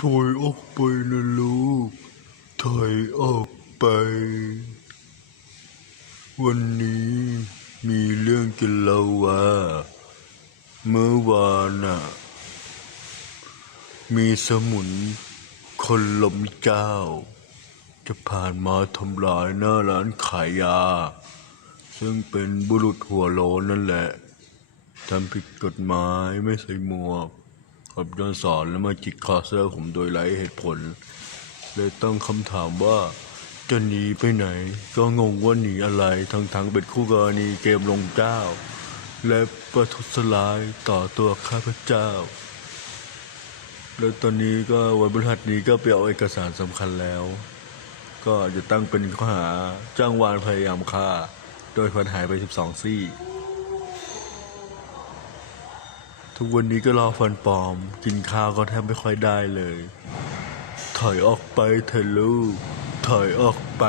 ถอยออกไปนะลูก ถอยออกไป วันนี้มีเรื่องจะเล่าว่า เมื่อวานน่ะ มีสมุนคนล้มเจ้า จะผ่านมาทำลายหน้าร้านขายยา ซึ่งเป็นบุรุษหัวโลนนั่นแหละทำผิดกฎหมายไม่ใส่หมวก ขับย้อนสอนแล้วมาจิกคอเสื้อผมโดยไร้เหตุผล เลยตั้งคำถามว่า จะหนีไปไหน ก็งงว่าหนีอะไรทั้งๆเป็นคู่กรณีเกมลงเจ้า และประทุษร้ายต่อตัวข้าพเจ้า แล้วตอนนี้ก็วันพฤหัสนี้ก็ไปเอาเอกสารสำคัญแล้ว ก็จะตั้งเป็นข้อหาจ้างวานพยายามฆ่า โดยฟันหายไป 12 ซี่ ทุกวันนี้ก็รอฟันปลอม กินข้าวก็แทบไม่ค่อยได้เลย ถอยออกไปเถอะลูก ถอยออกไป